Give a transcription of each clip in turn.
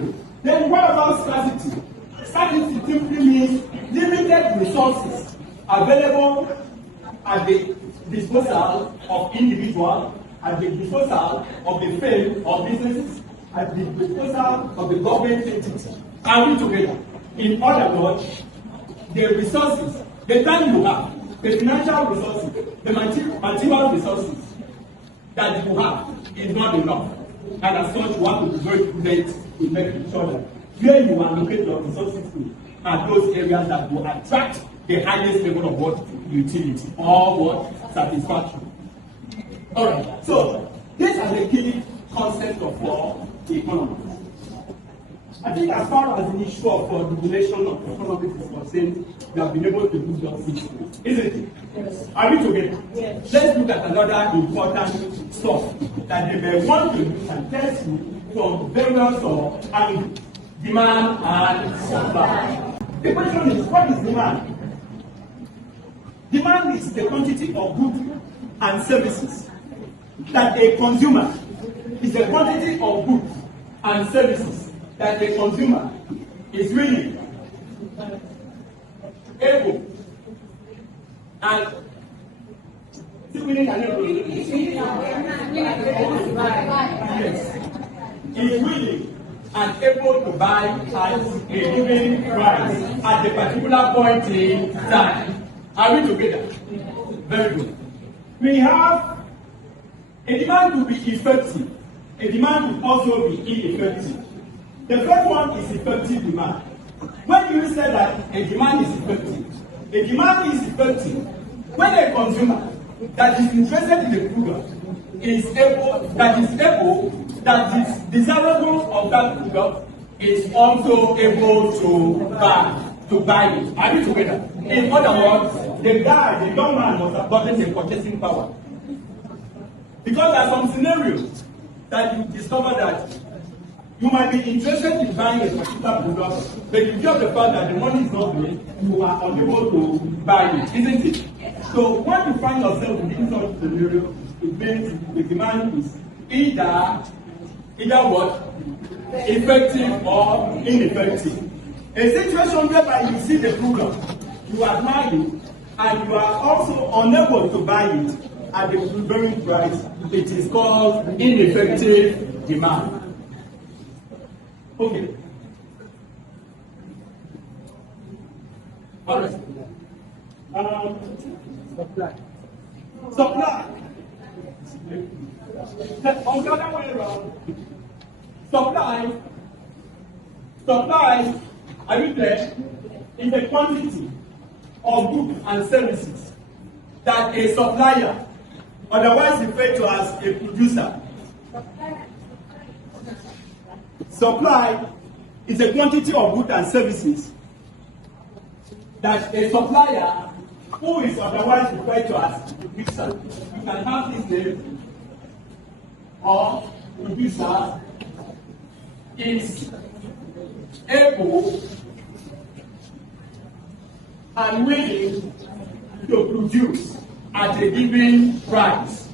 good. Then what about scarcity? Scarcity simply means limited resources available at the disposal of individuals, at the disposal of the firm or businesses, at the disposal of the government entities. Are we together? In other words, the resources, the time you have, the financial resources, the material resources that you have is not enough. And as such, you have to be very prudent in making sure that where you allocate your resources to are those areas that will attract the highest level of what utility or what satisfaction. All right. So these are the key concepts of economics. I think as far as the issue of regulation of economics is concerned, we have been able to do justice, isn't it? Yes. Are we together? Yes. Let's look at another important stuff that they may want to use and test you from various angles: demand and supply. The question is, what is demand? Demand is the quantity of goods and services that a consumer is the quantity of goods and services that the consumer is really able and is willing and able to buy at a given price at a particular point in time. Are we together? Very good. We have a demand to be effective. A demand will also be ineffective. The first one is effective demand. When you say that a demand is effective when a consumer that is interested in the product that is desirable of that product is also able to buy it. Are we together? In other words, the young man must have gotten the purchasing power. Because there are some scenarios that you discover that you might be interested in buying a particular product, but you get the fact that the money is not there, you are unable to buy it, isn't it? So when you find yourself within such a scenario, it means the demand is either what? Effective or ineffective. A situation whereby you see the product, you admire it, and you are also unable to buy it at the prevailing price, it is called ineffective demand. Okay. All right. Supply. On the other way around, supply, are you there? Is the quantity of goods and services that a supplier, otherwise referred to as a producer, supply is a quantity of goods and services that a supplier, who is otherwise referred to as a producer, you can have this name, or producer, is able and willing to produce at a given price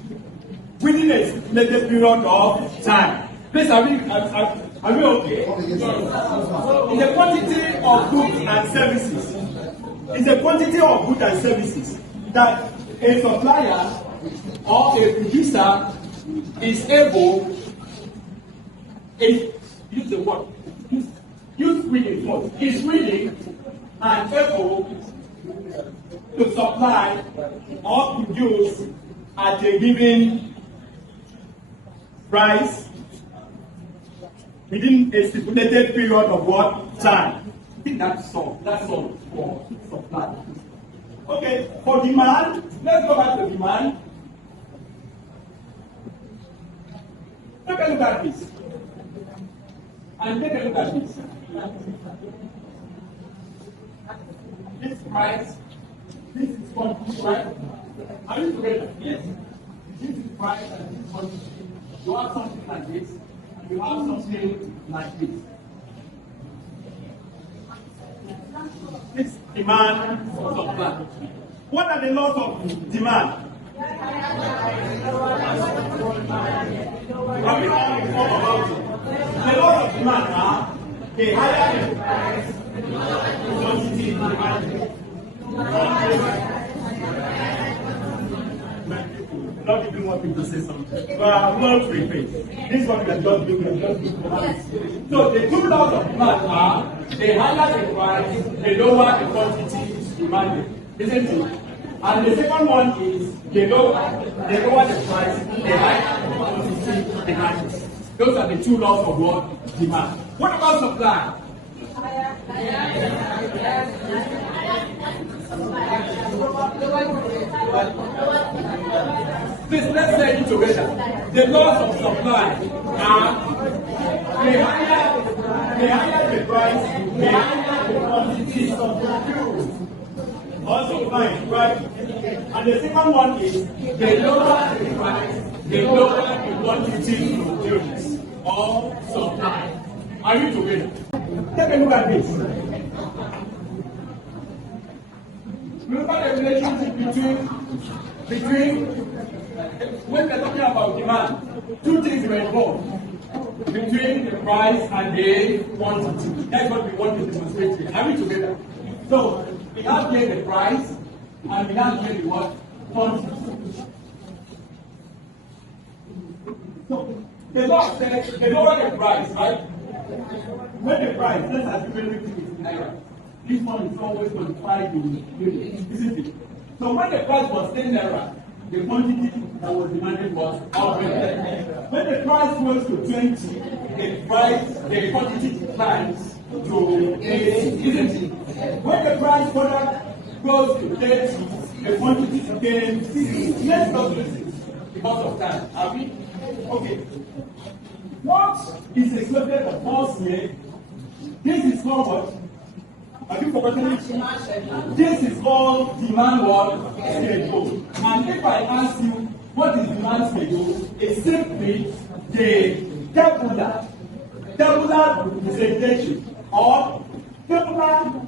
within a limited period of time. Please, are we okay? In the quantity of goods and services, that a supplier or a producer is able, use the word, use willing first, is willing and able to supply or produce at a given price within a stipulated period of what time? I think that's all for supply. Okay, for demand, let's go back to demand. Take a look at this. And take a look at this. This price, this is quantity, right? Are you together? Yes. This is price and this is quantity. You have something like this, and you have something like this. This demand or supply. What are the laws of demand? Have you all thought about it? The laws of demand are the higher the price, the quantity demanded. Not even wanting to say something. But I'm not prepared. This one we are just doing. So the two laws of demand are the higher the price, the lower the quantity demanded. Isn't it? And the second one is the lower the price, the higher the quantity demanded. Those are the two laws of what? Demand. What about supply? Please, let's say it together. The laws of supply are the higher the price, the higher the quantity of the goods or supply, right? And the second one is the lower the price, the lower the quantity of goods or supply. Are you together? Take a look at this. Remember the relationship between when we're talking about demand, two things were involved between the price and the quantity. That's what we want to demonstrate here. Are we together? So we have here the price and we have here the what? Quantity. So the law says the lower the price, right? When the price, let's assume everything is naira. This one is always quantified in units, isn't it? So when the price was 10 naira, the quantity that was demanded was 100. When the price goes to 20, the quantity declines to 80, isn't it? When the price further goes to 30, the quantity becomes 60. Let's not use it because of time. Are we? Okay. What is expected of us here? This is called what? Have you forgotten it? This is called demand what? Schedule. And if I ask you what is demand schedule, it's simply the tabular representation or a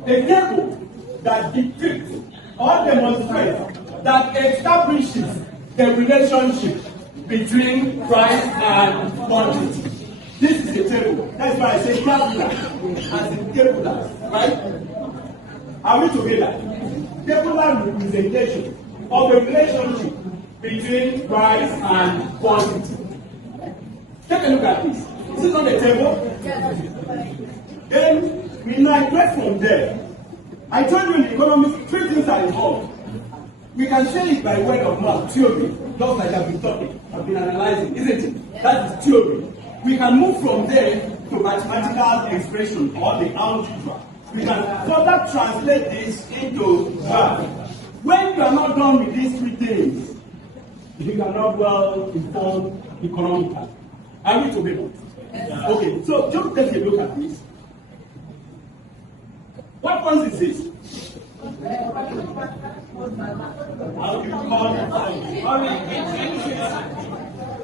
table that depicts or demonstrates that establishes the relationship between price and quantity. This is a table. That's why I say tabular as in tabular, right? Are we together? Tabular representation of a relationship between price and quantity. Take a look at this. Is it on the table? Yes. Then we migrate from there. I told you in economics, three things are involved. We can say it by word of mouth, theory, just like I've been talking, I've been analyzing, isn't it? That is theory. We can move from there to mathematical expression or the algebra. We can further translate this into graph. When you are not done with these three things, you cannot well inform economically. Are we together? Yes. Okay, so just take a look at this. What point is this?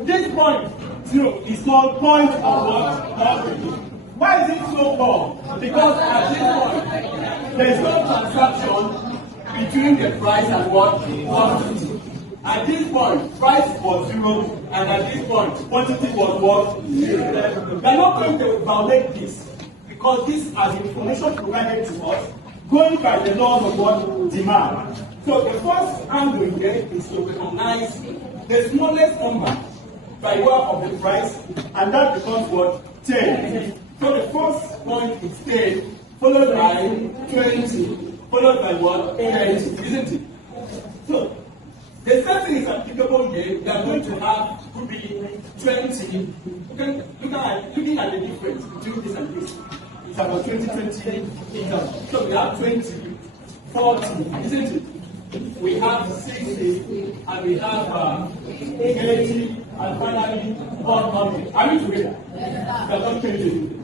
This point, is called point of what? Why is it so called? Because at this point, there is no transaction between the price and what? Quantity. At this point, price was 0, and at this point, quantity was what? 0. We are not going to violate this because this is information provided to us going by the laws of what? Demand. So the first angle here is to recognize the smallest number by way of the price, and that becomes what? 10. So the first point is 10, followed by 20, followed by what? 30, isn't it? So the same thing is applicable here. We are going to have could be 20. Okay, looking at the difference between this and this. It's about 20. So we have 20, 40, isn't it? We have 60, and we have 80, and finally 100. Are you together? We are not changing.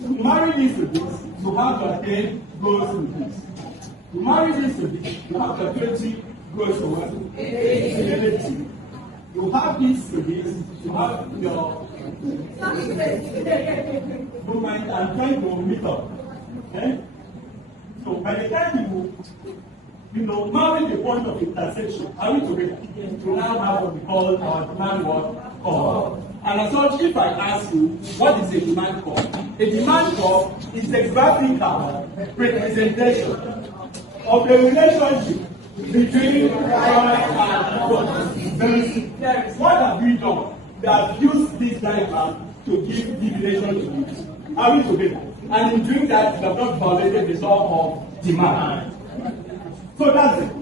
To marry this to this, you have your 10 goes to this. To marry this to this, you have your 20 goes to what? 80. You have this to this, you have your movement and trying to meet up. Okay? So by the time marry the point of intersection. Are we together? To now have what we call our demand curve. And as such, if I ask you, what is a demand curve? A demand curve is a graphical representation of the relationship between price and quantity. Very simple. What have we done? We have used this diagram to give the relationship. Are we together? And in doing that, we have not violated the law of demand. So that's it.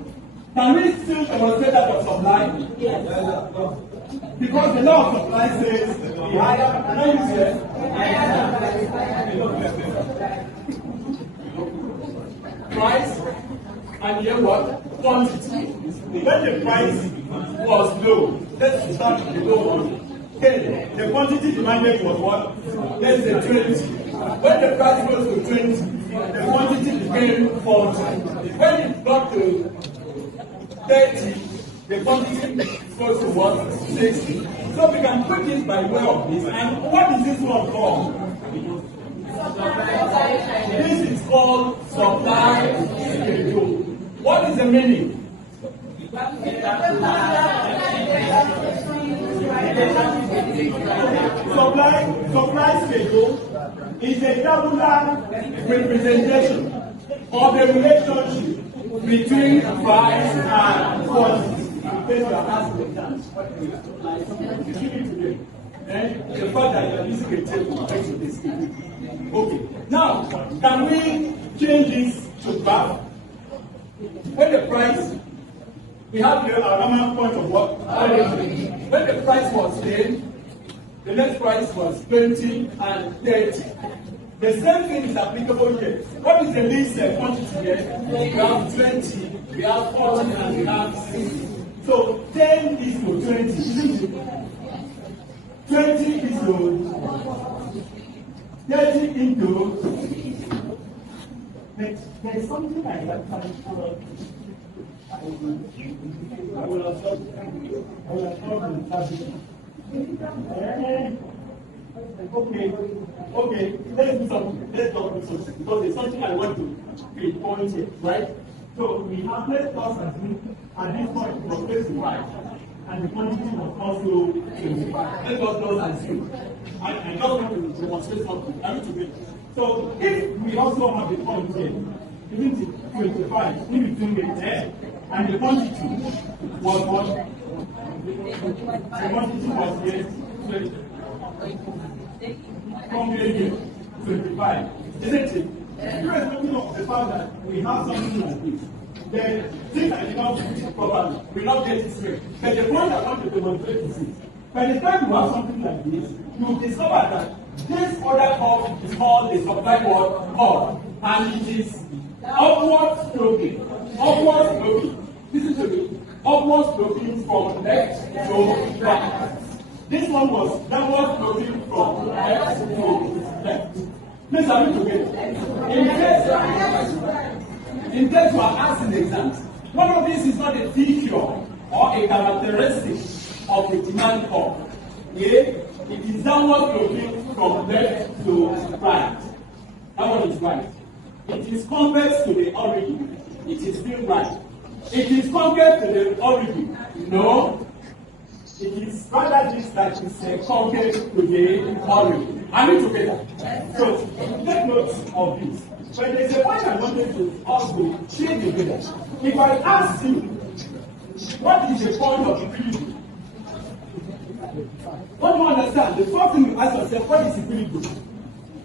Can we still demonstrate that of supply? Yes. Because the law of supply says the higher, can I use it? Price and here what? Quantity. When the price was low, let's start with the low one. Okay, the quantity demanded was what? Let's say 20. When the price goes to 20, the quantity became 40. When it got to 30, the quantity goes to what? 60. So we can put this by way of this. And what is this one called? This is called supply schedule. What is the meaning? Supply schedule is a tabular representation of the relationship between price and quantity. And the fact that you are using a table makes this. Okay. Now, can we change this to graph? When the price, we have here our normal point of what? When the price was 10, the next price was 20 and 30. The same thing is applicable here. What is the least quantity here? We have 20, we have 40, and we have 60. So 10 is to 20. 20 is to 30 into. There's something like that. I will have Okay, let's do something. Let's talk about something because there's something I want to pinpoint here, right? So we have let's assume at this point it was 25 and the quantity was also 25. Let us assume. I just want to demonstrate something. I need to make. So if we also have the point here, isn't it 25 in between the 10 and the quantity was what? The quantity was here 20. From here 25. Isn't it? Irrespective of the fact that we have something like this, then things that you don't do it properly, we not get it straight. But the point I want to demonstrate is this. By the time you have something like this, you will discover that this other curve is called the supply curve, and it is upward sloping. Upward sloping. Listen to me. Upward sloping from left to right. This one was downward sloping from left to left. Please have it together. In case you are asked in the exams, one of these is not a feature or a characteristic of the demand curve. Yeah? It is downward sloping from left to right. That one is right. It is convex to the origin. It is still right. It is convex to the origin. No. It is rather this that is convex to the origin. Are we together? So, take note of this. But there's a point I wanted to also share together. If I ask you, what is the point of equilibrium? What do you understand? The first thing you ask yourself, what is equilibrium?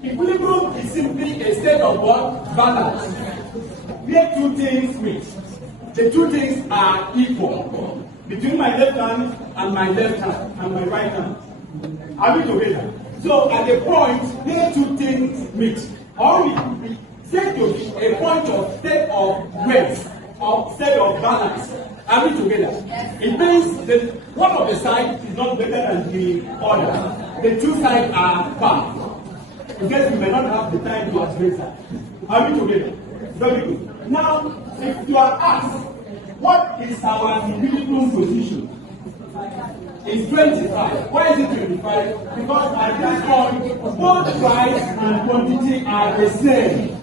Equilibrium is simply a state of what? Balance. Where two things meet. The two things are equal. Between my left hand and my left hand and my right hand. Are we together? So at the point where two things meet, or we say to be a point of state of weight or state of balance. Are we together? It means that one of the sides is not better than the other. The two sides are bad. In case we may not have the time to address that. Are we together? Very good. Now, if you are asked, what is our equilibrium position? It's 25. Why is it 25? Because at this point, both price and quantity are the same.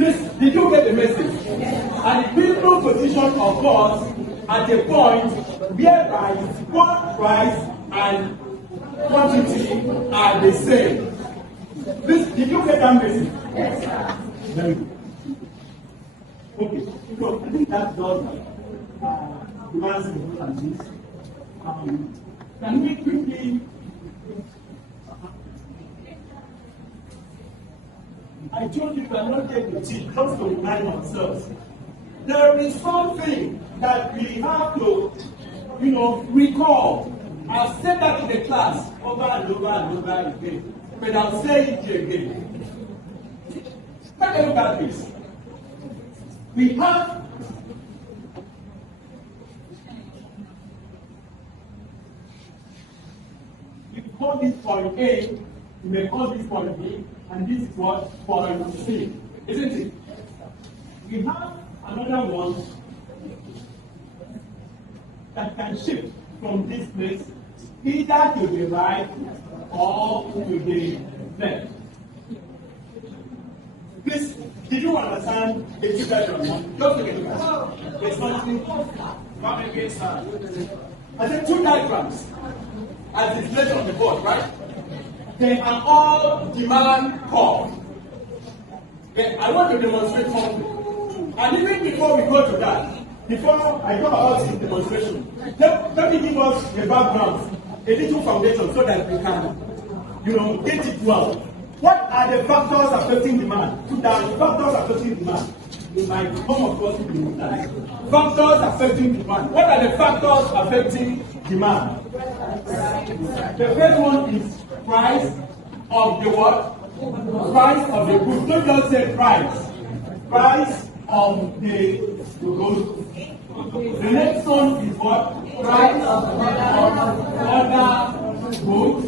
Please, did you get the message? And the critical position occurs at a point whereby both price and quantity are the same. Please, did you get that message? Yes, sir. Very good. Okay, so I think that does demands like this. Can we quickly? I told you we are not here to teach, just to remind ourselves. There is something that we have to, recall. I've said that in the class over and over and over again, but I'll say it again. Take a look at this. We have we call this point A, we may call this point B, and this is what point C, isn't it? We have another one that can shift from this place either to the right or to the left. Please, did you understand the two diagrams? Just look at it. There's nothing coming against that. I said two diagrams as displayed on the board, right? They are all demand curve. Okay, I want to demonstrate something. And even before we go to that, before I talk about this demonstration, let me give us a background, a little foundation, so that we can, get it well. What are the factors affecting demand? Two factors affecting demand. You might come across it that. Factors affecting demand. What are the factors affecting demand? The first one is price of the what? Price of the goods. Don't just say price. Price of the goods. The next one is what? Price of other goods.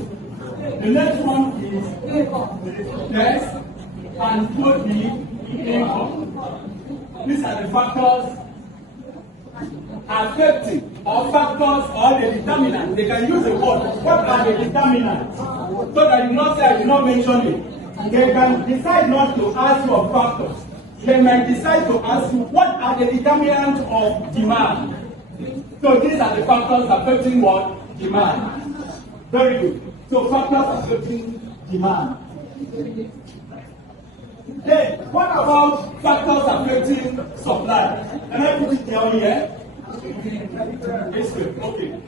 The next one is debt and food income. These are the factors affecting or factors or the determinants. They can use the word. What are the determinants? So that you not say I did not mention it. They can decide not to ask you of factors. They might decide to ask you what are the determinants of demand. So these are the factors affecting what? Demand. Very good. So factors affecting demand. Then what about factors affecting supply? Can I put it down here? Yes, okay.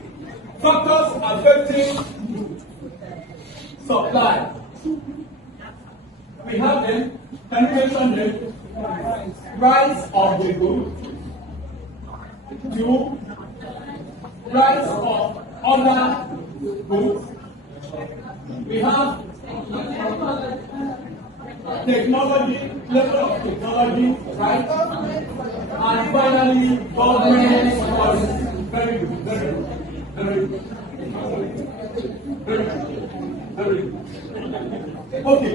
Factors affecting supply. We have them. Can you mention them? Price of the good. Two. Price of other goods. We have technology, level of technology, right? And finally, government policy. Very good, very good, very good. Very good, very good. Okay,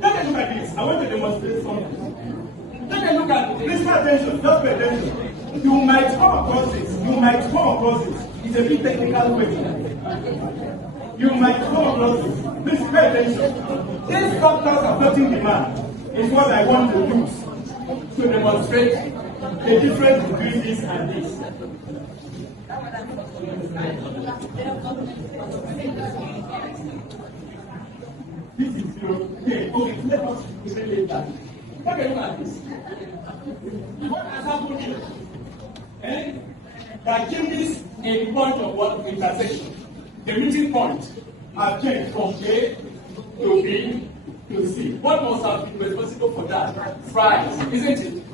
take a look at this. I want to demonstrate something. Take a look at this. Pay attention, just pay attention. You might come across this. It's a bit technical question. You might come across this. Please pay attention. These factors affecting demand is what I want to use to demonstrate the difference between this and this. This is zero. Okay, let us relate that. Take a look at this. What has happened here? That changes a point of what? Intersection. The meeting point have changed from A to B to C. What must have been responsible for that? Price, isn't it?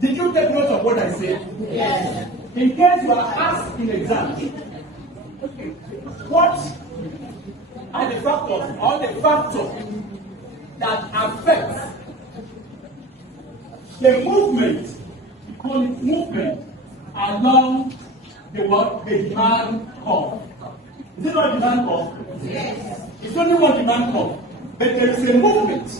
Did you take note of what I said? Yes. In case you are asked in exam, what are the factors or the factors that affect the movement, we call it movement, along the what? The demand curve. Is it not demand curve? Yes. It's only one demand curve. But there is a movement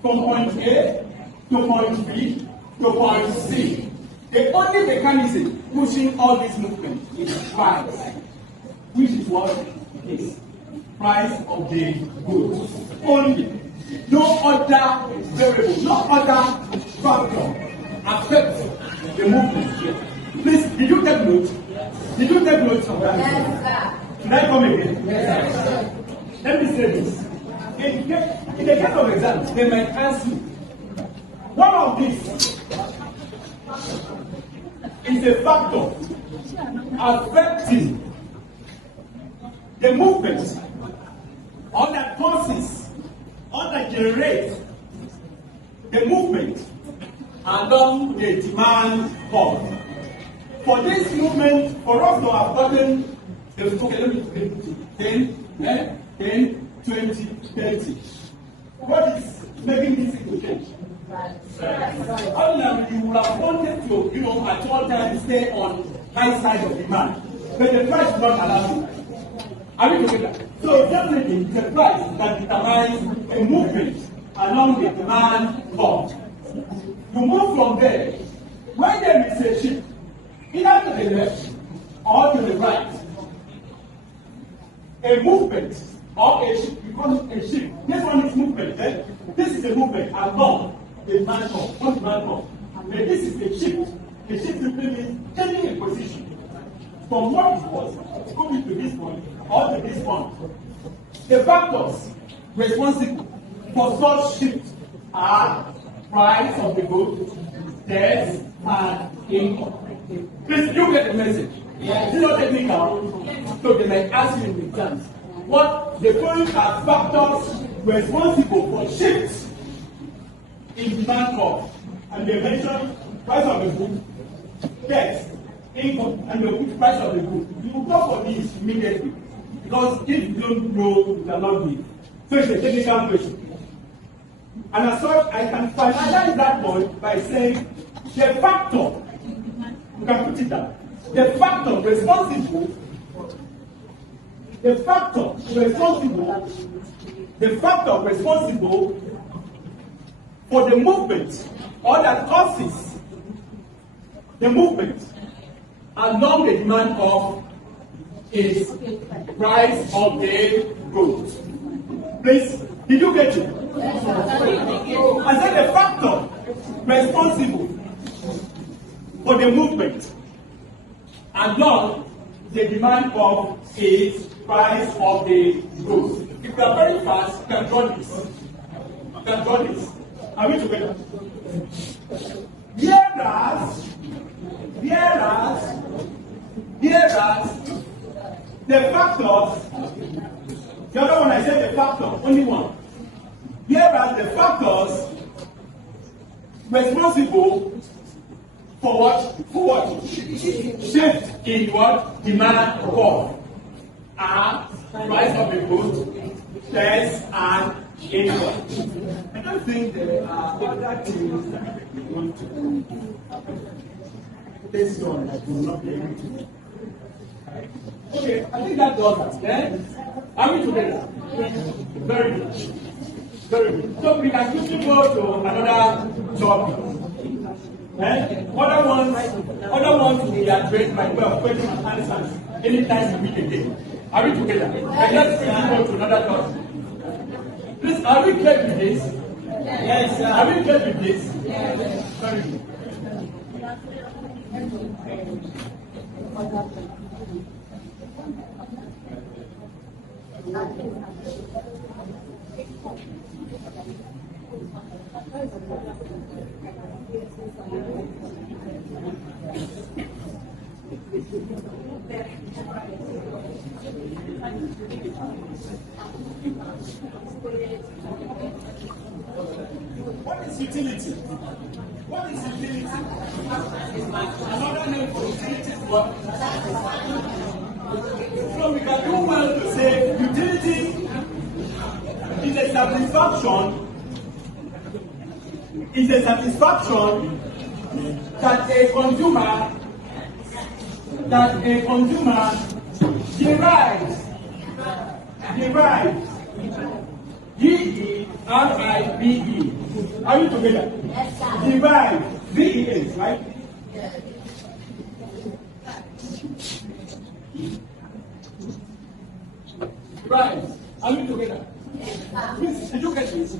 from point A to point B to point C. The only mechanism pushing all this movement is price, which is what is price of the goods. Only. No other variable, no other factor affects the movement here. Please, did you take note? Did you take note of that? Yes, sir. Should I come again? Yes, sir. Let me say this. In the case of exams, they might ask you, one of these is a factor affecting the movement or that causes or that generates the movement along the demand curve. For this movement, for us to have gotten the okay, 10, 20, 30. What is making this thing to change? Ordinarily, you would have wanted to, at all times stay on high side of demand, but the price is not allowed you. Are we together? So definitely, the price that determines a movement along the demand curve. You move from there. When there is a shift, either to the left or to the right, a movement or a shift becomes a shift. This one is movement. This is a movement along the demand curve, not demand curve. But this is a shift. A shift simply means changing a position from what it was, coming to this point or to this point. The factors responsible for such shift are price of the good, debt, and income. Please, you get the message. Yes. This is not technical. So they might ask you in the exams. What the following are factors responsible for shifts in demand curve. And they mention price of the good, debt, income, and the price of the good. You will go for these immediately. Because if you don't know, you cannot be. So it's a technical question. And as such, I can finalize that point by saying the factor, you can put it down, the factor responsible for the movement or that causes the movement along the demand curve is price of the goods. Please, did you get it? Yes, I said the factor responsible for the movement along the demand curve is price of the goods. If you are very fast, you can draw this. You can draw this. Are we together? Whereas the factors, the other one I said the factor, only one. Whereas the factors responsible for what? Shift in what? Demand curve are price of the goods, test, and income. I don't think there are other things that we want to based on that we will not be able to do. Okay, I think that does it. Are we together? Very good. Very good. So we can quickly go to another topic. Other ones will be addressed by way of questions and answers anytime we meet again. Are we together? And let's quickly go to another topic. Please, are we clear with this? Yes, sir. Are we clear with this? Yes. Very good. What is utility? What is utility? Another name for utility is what? So we can do well to say utility is a satisfaction that a consumer derives D-E-R-I-B-E. Are you together? Yes, sir. Derive V-E-S, right? Yes. Derive. Are you together? Please, did you get this?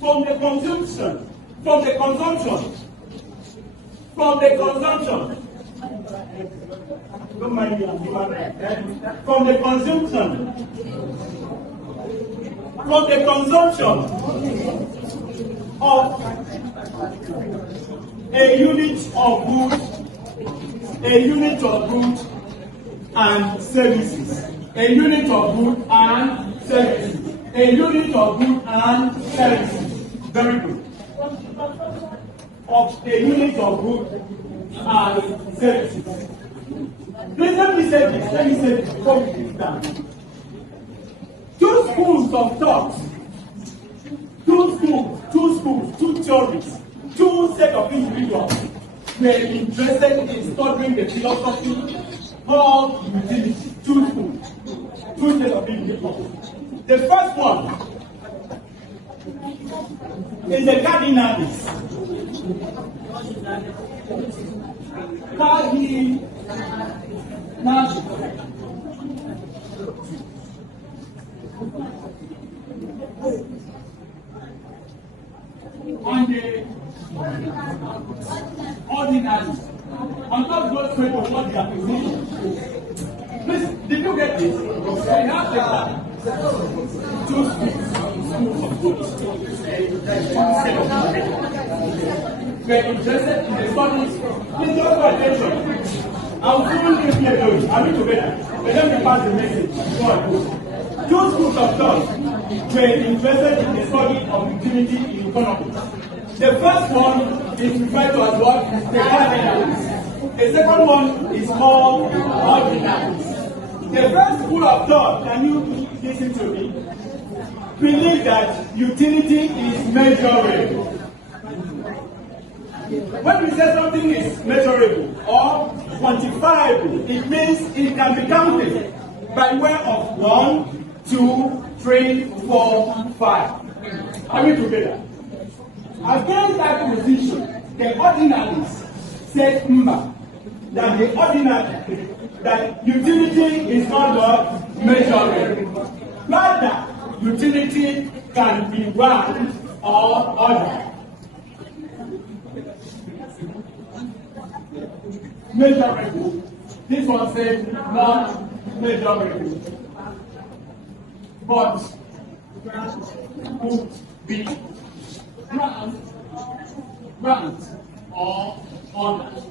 From the consumption, from the consumption, don't mind me, from the consumption of a unit of goods and services. A unit of goods and services. A unit of goods and services. Very good. Of a unit of goods and services. Please let me say this before we sit down. Two schools of thought, two theories, two sets of individuals were interested in studying the philosophy called utility. Two sets of individuals. The first one is the cardinalists. On the ordinary, I'm not going straight to what they are doing. Please, did you get this? We have two schools of goods. We're interested in the studies. Please just pay attention. I'll soon leave you alone. Are we together? But let me pass the message before I go. Two schools of thought were interested in the study of utility in economics. The first one is referred to as what? The cardinalists. The second one is called ordinalists. The first school of thought, can you listen to me? Believe that utility is measurable. When we say something is measurable or quantifiable, it means it can be counted by way of 1, 2, 3, 4, 5. Are we together? Against that position, the ordinalists said that utility is not what? Measurable. Rather, utility can be ranked or ordered. Measurable. This one says not measurable. But could be ranked or ordered.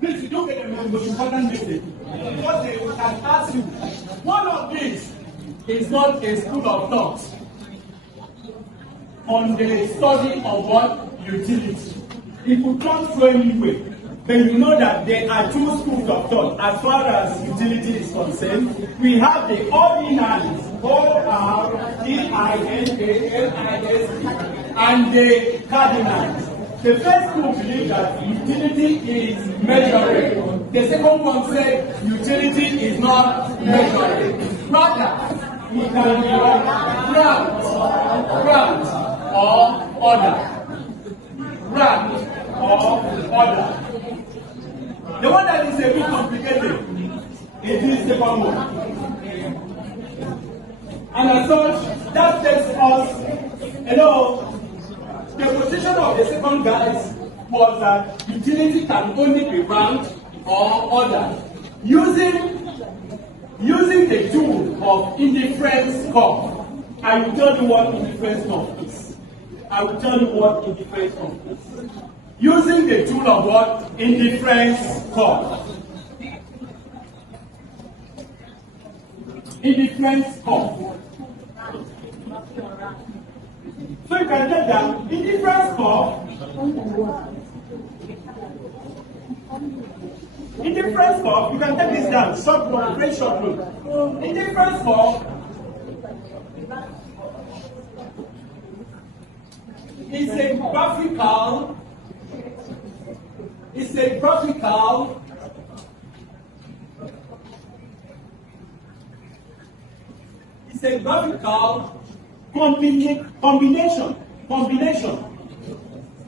Please, you don't get the most important message. Because they can ask you, one of these is not a school of thought on the study of what? Utility. It could come through anyway. But you know that there are two schools of thought as far as utility is concerned. We have the ordinalists, O-R-D-I-N-A-L-I-S-T, and the cardinals. The first school believes that utility is measurable. The second one said utility is not measurable. Rather, it can be ranked or ordered. Ranked or ordered. The one that is a bit complicated is this second one. And as such, that takes us, the position of the second guys was that utility can only be ranked or ordered using the tool of indifference curve. I will tell you what indifference curve is. Using the tool of what? Indifference curve. Indifference curve. So you can get down indifference curve. Indifference curve, you can take this down, short run, very short run. Indifference curve is a graphical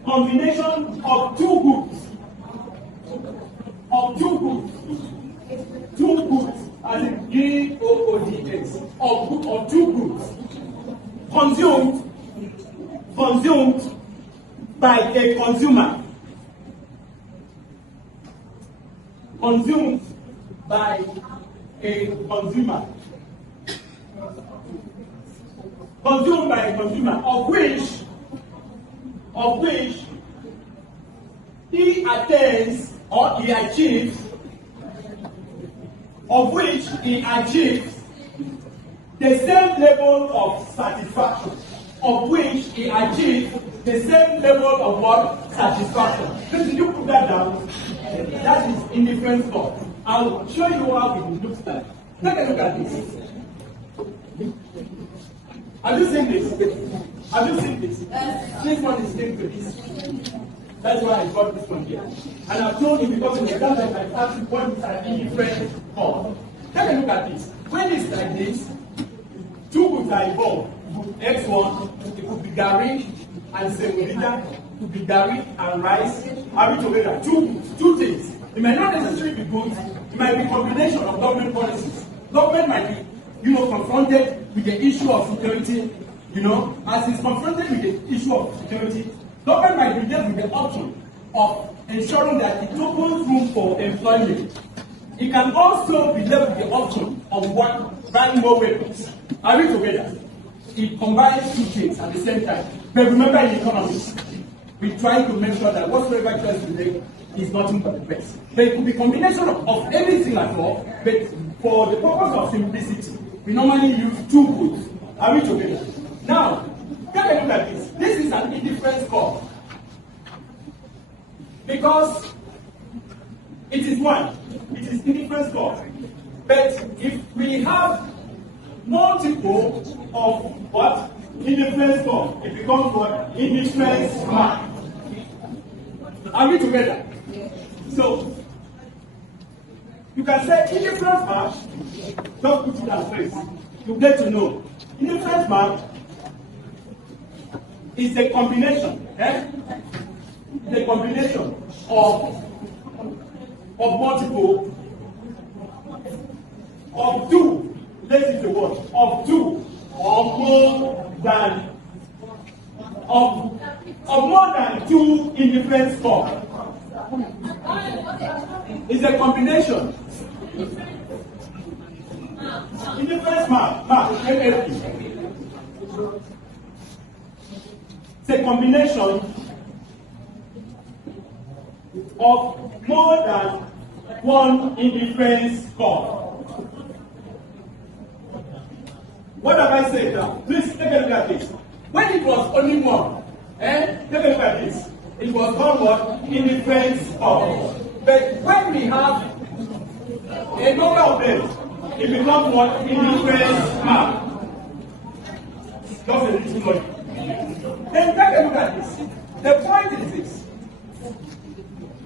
combination of two goods, as in G-O-O-D-S, of two goods. consumed by a consumer. Consumed by a consumer. Consumed by a consumer, of which he attains or he achieves, the same level of satisfaction, of what? Satisfaction. So did you put that down? That is indifference score. I'll show you how it looks like. Take a look at this. Have you seen this? This one is linked to this. That's why I got this one here. And I've told you because in the exam I asked you what is an indifference score. Take a look at this. When it's like this, two goods are involved. X1, it could be Gary and semolina, it could be Gary and rice. Are we together? Two things. It might not necessarily be goods. It might be a combination of government policies. Government might be, confronted with the issue of security. As it's confronted with the issue of security, government might be dealt with the option of ensuring that it opens room for employment. It can also be dealt with the option of buying more weapons. Are we together? It combines two things at the same time. But remember, in economics, we try to make sure that whatsoever choice we make is nothing but the best. But it could be a combination of everything at all. But for the purpose of simplicity, we normally use two goods. Are we together? Now, take a look at this. This is an indifference score. Because it is one. It is indifference score. But if we have multiple of what? Indifference score, it becomes what? Indifference mark. Are we together? So, you can say indifference mark, just put it as phrase. You get to know. Indifference mark is a combination, It's a combination of multiple, of two, let's use the word, of two, or more than, of more than two indifference scores. It's a combination. Indifference mark, MLP. It's a combination of more than one indifference score. What have I said now? Please take a look at this. When it was only one, take a look at this. It was called what? Indifference score. But when we have a number of them, it becomes what? Indifference mark. Just a little more. Then take a look at this. The point is this.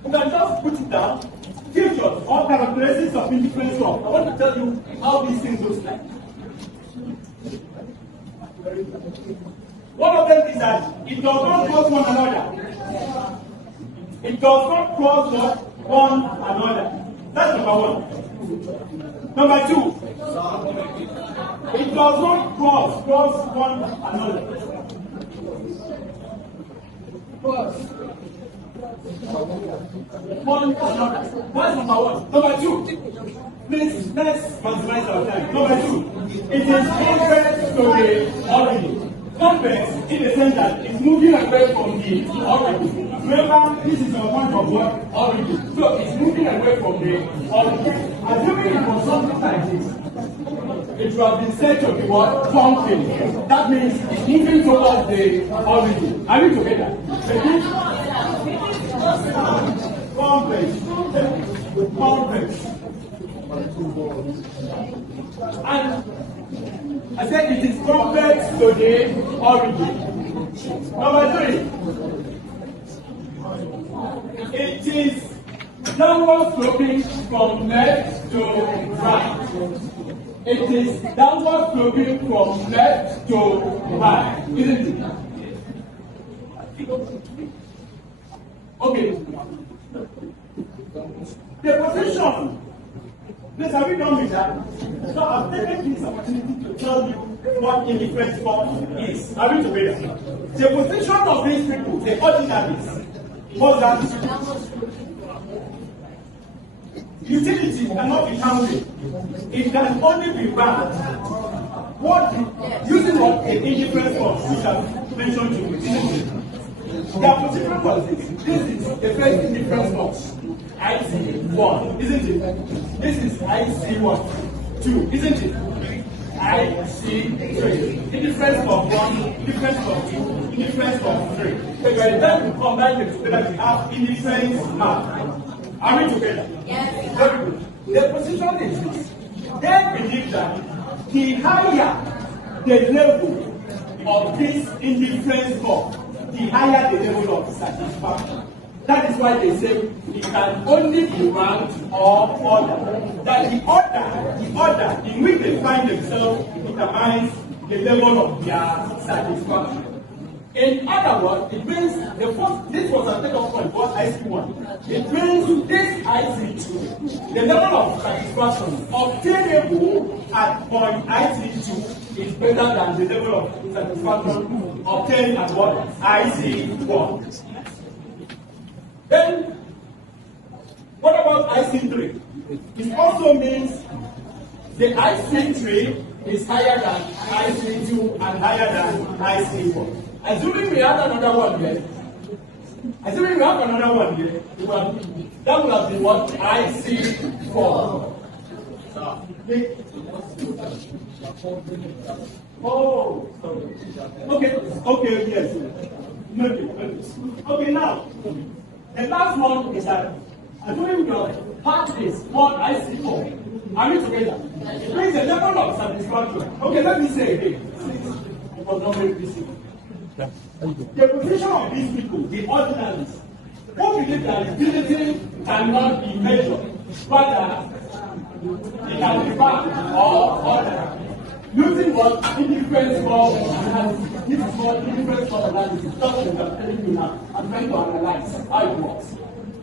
You can just put it down. Features or characteristics of indifference score. I want to tell you how these things look like. One of them is that it does not cross one another. It does not cross one another. That's number one. Number two, it does not cross one another. One another. That's number one. Number two, please let's maximize our time. Number two, it is convex to the origin. Convex in the sense that it's moving away from the origin. Remember, this is a point of what? Origin. So it's moving away from the origin. Assuming it was something like this, it would have been said to be what? Pumping. That means it's moving towards the origin. Are we together? Convex. Convex. And I said it is convex to the origin. Number three, it is downward sloping from left to right. It is downward sloping from left to right, isn't it? Okay. The position Please, have you done with that? So I've taken this opportunity to tell you what indifference form is. Are we together? The position of these people, the ordinaries, was that utility cannot be counted. It can only be ranked. Using what a indifference form, which I've mentioned to you. Their position was this. This is the first indifference box. IC1, isn't it? This is IC1, 2, isn't it? IC3. Indifference of 1, difference of 2, indifference of 3. So by the time we combine them together, we have indifference mark. Are we together? Yes. Very good. The position is this. They believe that the higher the level of this indifference form, the higher the level of satisfaction. That is why they say it can only be ranked or ordered. That the order in which they find themselves determines the level of their satisfaction. In other words, it means this was a takeoff point for IC1. It means this IC2, the level of satisfaction obtainable at point IC2 is better than the level of satisfaction obtained at what? IC1. Then, what about IC3? It also means the IC3 is higher than IC2 and higher than IC1. Assuming we have another one here, that would have been what? IC4. Oh, okay, yes. Maybe. Okay, now, the last one is that, assuming your part is one IC4, are we together? It means the level of satisfaction. Okay, let me say again. It was not very easy. The position of these people, the ordinaries, who believe that ability cannot be measured, rather it can be found or ordered. Using what indifference form analysis. This is what indifference form analysis. That's what I'm telling you now. I'm trying to analyze how it works.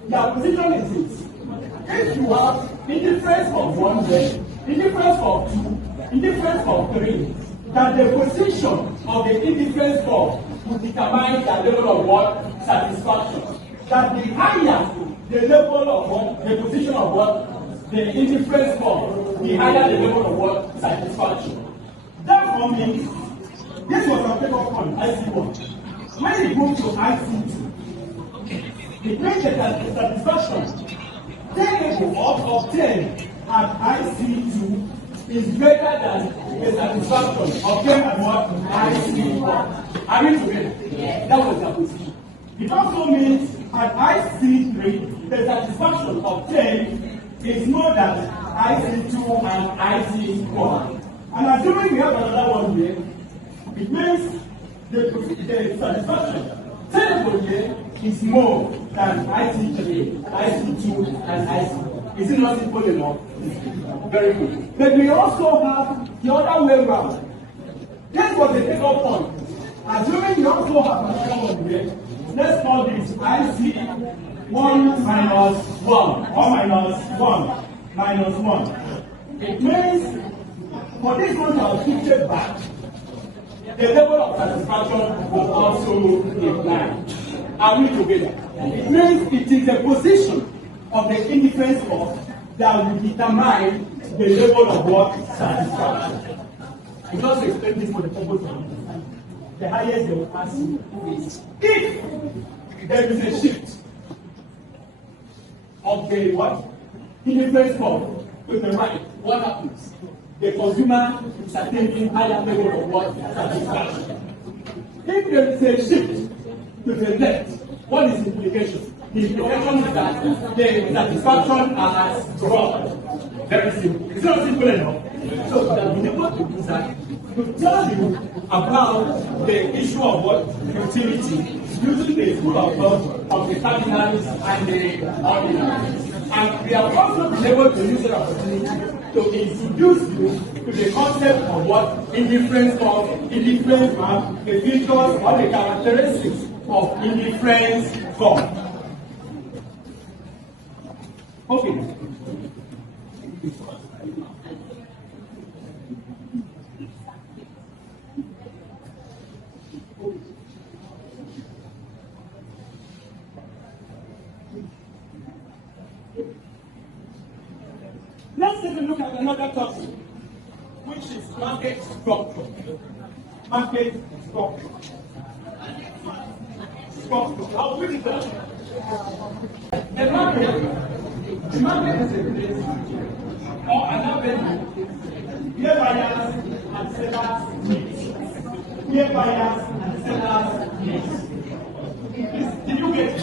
Their position is this. If you have indifference of 1 then indifference of 2, indifference of 3, that the position of the indifference form will determine the level of what? Satisfaction. That the higher the level of what? The position of what? The indifference form, the higher the level of what? Satisfaction. Therefore means, this was a takeoff point, IC1. When you go to IC2, it means that the satisfaction taken or obtained at IC2 is greater than the satisfaction obtained at what? IC1. Are we together? Yes. That was the position. It also means at IC3, the satisfaction obtained is more than IC2 and IC1. And assuming we have another one here, it means the satisfaction taken here is more than IC3, IC2, and IC1. Is it not simple enough? Very good. But we also have the other way around. This was the takeoff point. Assuming we also have another one here, let's call this IC1 minus 1, or minus 1 minus 1. It means for this one to have shifted back, the level of satisfaction will also decline. Are we together? It means it is the position of the indifference form that will determine the level of what? Satisfaction. I just explain this for the purpose of understanding. The highest they will ask you is if there is a shift of the what? Indifference form with the right, what happens? The consumer is attaining higher level of what? Satisfaction. If there is a shift to the left, what is the implication? The implication is that the satisfaction has dropped. Very simple. It's not simple enough. So we have been able to do that to tell you about the issue of what? Utility, using the school of thought of the cardinals and the ordinaries. And we have also been able to use the opportunity to introduce you to the concept of what indifference form, indifference form, the features or the characteristics of indifference form. Okay. another topic, which is market structure. Market structure. How big is that? The market is a place or an avenue where buyers and sellers meet. Where buyers and sellers meet. Did you get it?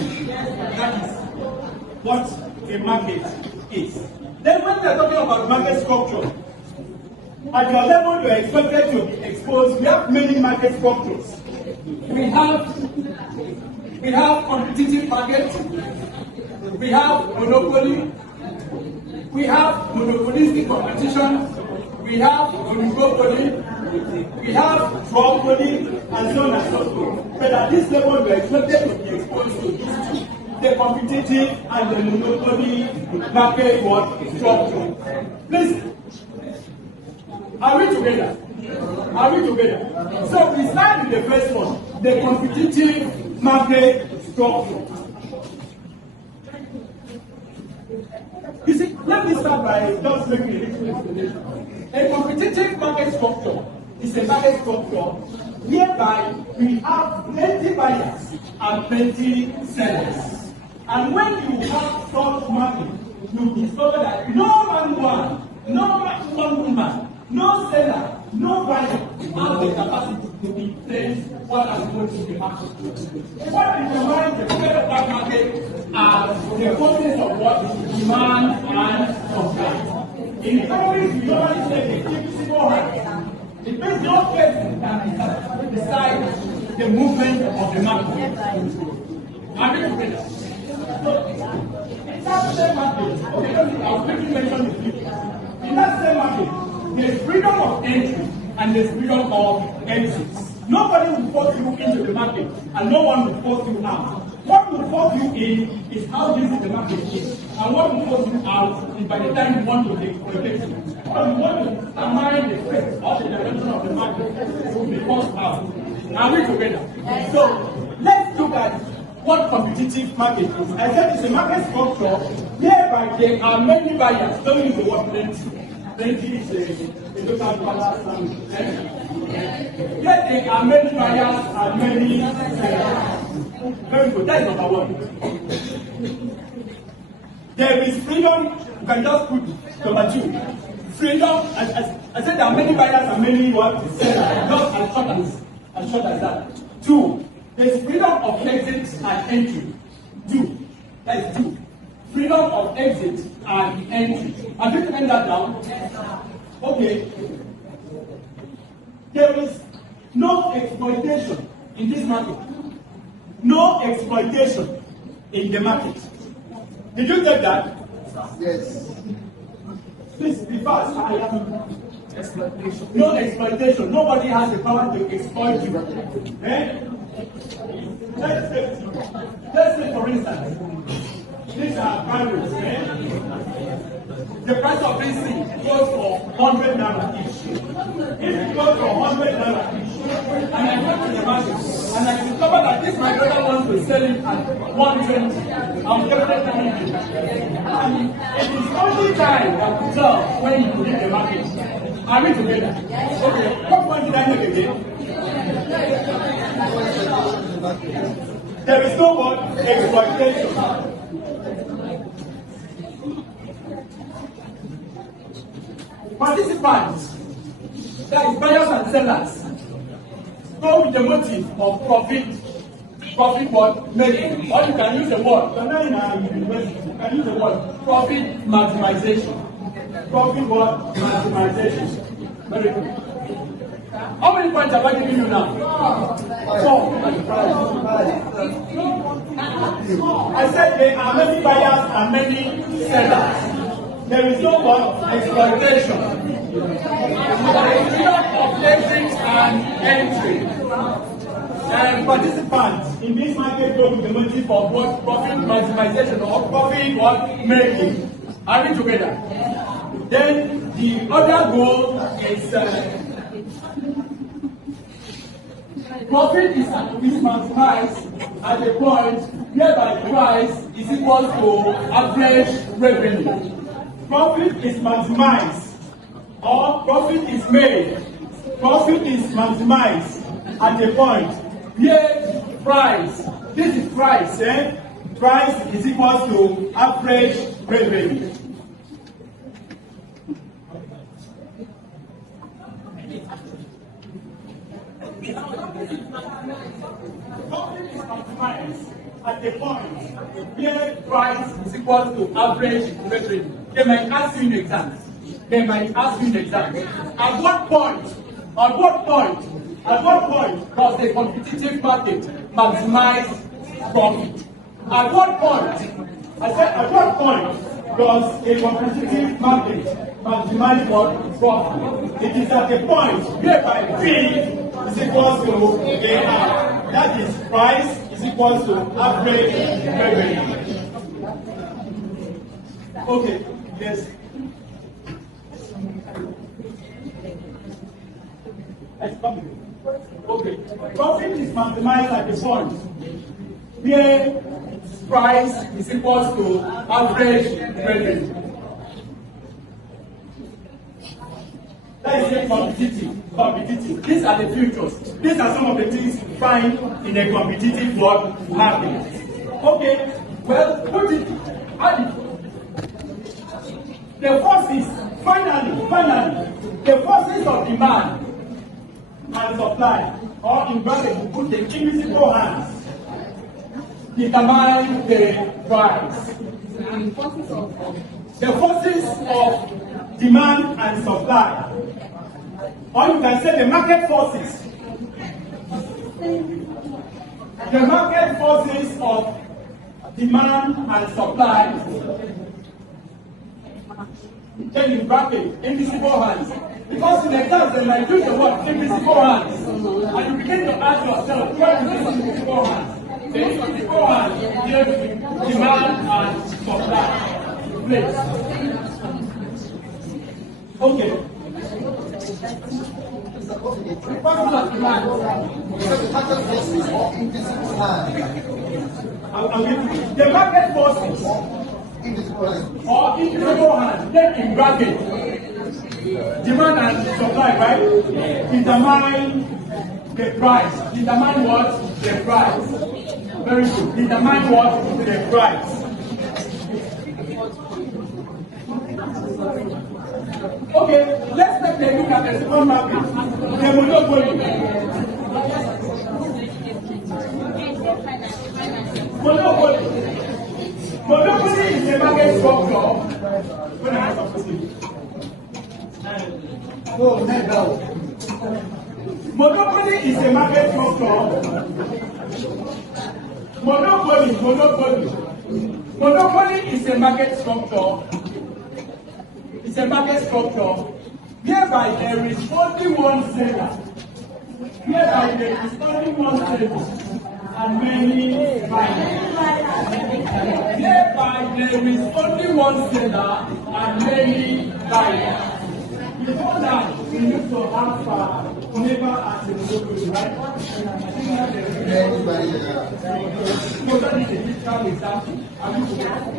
That is what a market is. Then when we are talking about market structure, at your level you are expected to be exposed. We have many market structures. We have competitive market, we have monopoly, we have monopolistic competition, we have oligopoly, we have duopoly, and so on and so forth. But at this level, we are expected to be exposed to these two, the competitive and the monopoly market structure. Please, are we together? Are we together? So we start with the first one, the competitive market structure. You see, let me start by just making a little explanation. A competitive market structure is a market structure whereby we have plenty buyers and plenty sellers. And when you have such market, you discover that no one, no woman, no seller, no buyer has the capacity to replace what has gone to the market. What determines the state of that market are the forces of what demand and supply. In economics, we normally say the invisible hand. It means no person can decide the movement of the market. Are we together? So, in that same market, okay, I was making mention of you. In that same market, there's freedom of entry and there's freedom of exit. Nobody will force you into the market and no one will force you out. What will force you in is how busy the market is. And what will force you out is by the time you want to exploit it. Or you want to determine the effect of the direction of the market, you will be forced out. Are we together? So let's look at what competitive market is. I said it's a market structure whereby there are many buyers. Don't use the word plenty. Plenty is a total balance. Yet there are many buyers and many sellers. Very good. That is number one. There is freedom. You can just put number two. Freedom. I said there are many buyers and many what? Sellers. Just as short as that. Two. There is freedom of exit and entry. Two. That is two. Freedom of exit and entry. Have you written that down? Okay. There is no exploitation in this market. No exploitation in the market. Did you get that? Yes. Please be fast. Exploitation. No exploitation. Nobody has the power to exploit you. Eh? Let's say for instance, these are values. The price of this thing goes for 100 naira each. If it goes for 100 naira each, and I go to the market and I discover that this my brother wants to sell it at 120, I'm definitely it. And it is only time that will tell when you leave the market. Are we together? Okay, what point did I make again? There is no more exploitation. Participants, that is buyers and sellers, go with the motive of profit what making. Or you can use the word, you can use the word profit maximization. Profit what? Maximization. Very good. How many points have I given you now? 4. I said there are many buyers and many sellers. There is no more exploitation. There is freedom of exit and entry. And participants in this market go with the motive of what? Profit maximization or profit what? Making. Are we together? Then the other goal is profit is maximized at the point whereby the price is equal to average revenue. Profit is maximized or profit is made, profit is maximized at a point where price, this is price, price is equal to average revenue. Profit is maximized at a point where price is equal to average revenue. They might ask you in exams. At what point does the competitive market maximize profit? At what point? I said, at what point does a competitive market maximize profit? It is at the point whereby P is equal to AR. That is, price is equal to average revenue. Okay, yes. Okay, profit is maximized at the point where price is equal to average revenue. That is competitive. These are the futures. These are some of the things you find in a competitive market. Okay, well, put it, add it. The forces, finally, the forces of demand and supply, or in brackets, we put the invisible hands, determine the price. The forces of demand and supply, or you can say the market forces. The market forces of demand and supply. Then in bracket, invisible hands. Because in the class they might use the word invisible hands. And you begin to ask yourself, what is this invisible hands? The invisible hands gives demand and supply. Please. Okay. The market forces or invisible hands, then in bracket, demand and supply, right? Determine the price. Determine what? The price. Very good. Determine what? The price. Okay, let's take a look at the second market. The monopoly. Monopoly is a market structure. When I supposed to Monopoly is a market structure. Monopoly is a market structure. It's a market structure whereby there is only one seller. And many buyers. Hereby there is only one seller and many buyers. Before that, we need to have neighbor as a monopoly, right? So that is a typical example.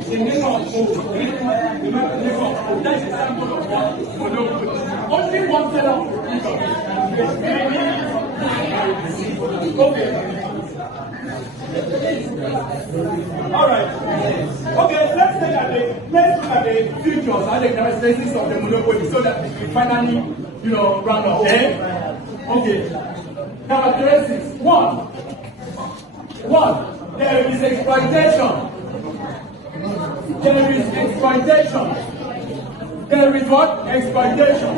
The neighbor of O, that is a sample of what? Monopoly. Only one seller of okay. All right. Okay, let's look at the futures and the characteristics of the monopoly so that we finally, round up. Okay. Characteristics. One. There is exploitation. There is what? Exploitation.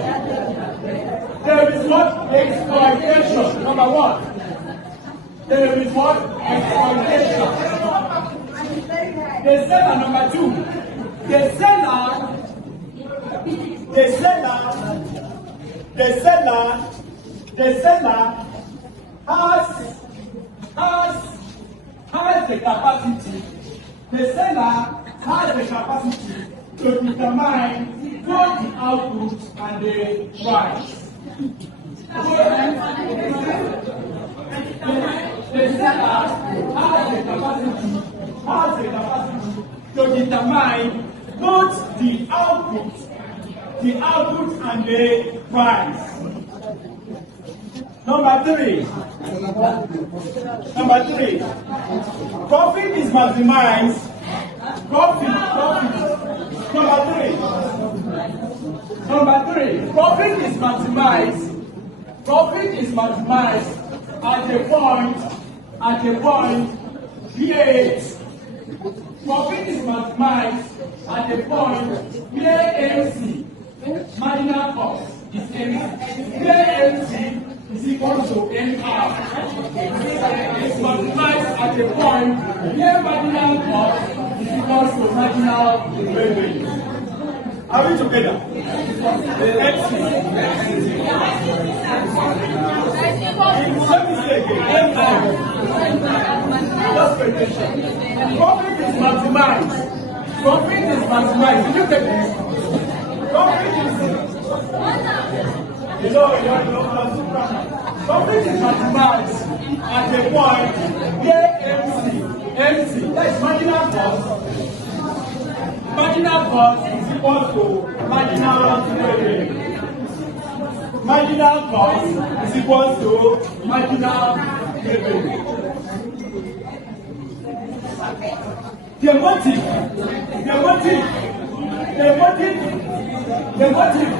Number one. There is what? Exploitation. The seller, number two. The seller has the capacity. The seller has the capacity to determine both the output and the price. The seller has the capacity to determine both the output the output and the price. Number three, profit is maximized. Profit. Number three, profit is maximized. Profit is maximized at a point where profit is maximized at a point where MC, marginal cost, is MC. Where MC is equal to MR. It's maximized at a point where marginal cost is equal to marginal revenue. Are we together? MC. Let me say again. Just pay attention. Profit is maximized. Did you get this? Profit is maximized at a point where MC, that is marginal cost. Marginal cost is equal to marginal revenue. Marginal cost is equal to marginal revenue. The motive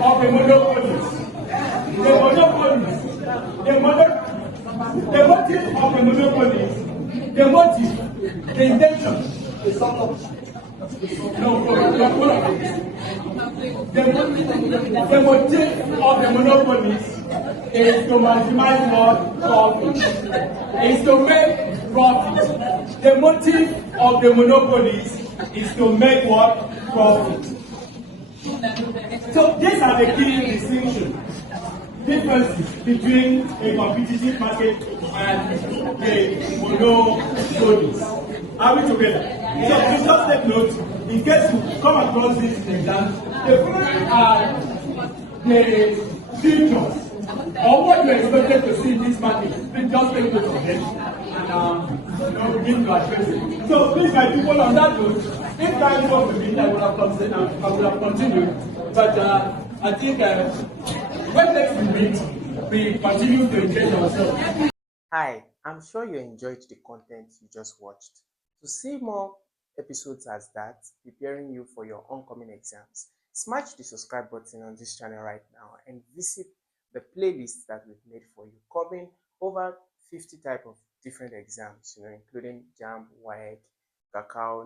of the monopolies. The intention is not. The motive of the monopolies is to maximize what? Profit. Is to make profit. The motive of the monopolies is to make what? Profit. So these are the key differences between a competitive market and a monopolies. Are we together? So please just take note, in case you come across this exam, the following are the features or what you expected to see in this market. Please just take note of them and begin to address it. So please, my people, on that note, if time was to be, I would have continued. But I think when next we meet, we continue to engage ourselves. Hi, I'm sure you enjoyed the content you just watched. To see more episodes as that, preparing you for your oncoming exams, smash the subscribe button on this channel right now and visit the playlist that we've made for you, covering over 50 types of different exams, including JAMB, WAEC, Kakao,